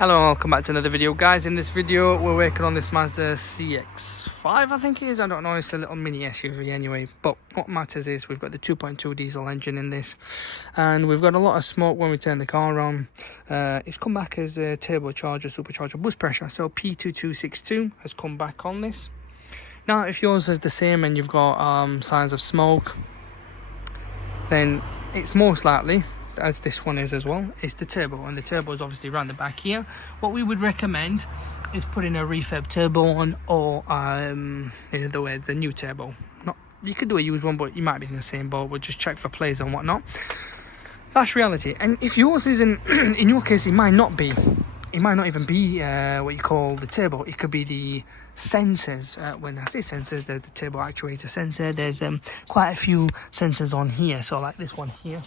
Hello and welcome back to another video, guys. In this video we're working on this Mazda CX-5, I think it is. I don't know, it's a little mini SUV anyway, but what matters is we've got the 2.2 diesel engine in this, and we've got a lot of smoke when we turn the car on. It's come back as a turbocharger, supercharger boost pressure, so P2262 has come back on this. Now if yours is the same and you've got signs of smoke, then it's most likely, as this one is as well, it's the turbo, and the turbo is obviously around the back here. What we would recommend is putting a refurb turbo on, or in other words, a new turbo. You could do a used one, but you might be in the same boat. We'll just check for plays and whatnot. That's reality. And if yours isn't, in your case, it might not be. It might not even be what you call the turbo. It could be the sensors. When I say sensors, there's the turbo actuator sensor. There's quite a few sensors on here. So like this one here.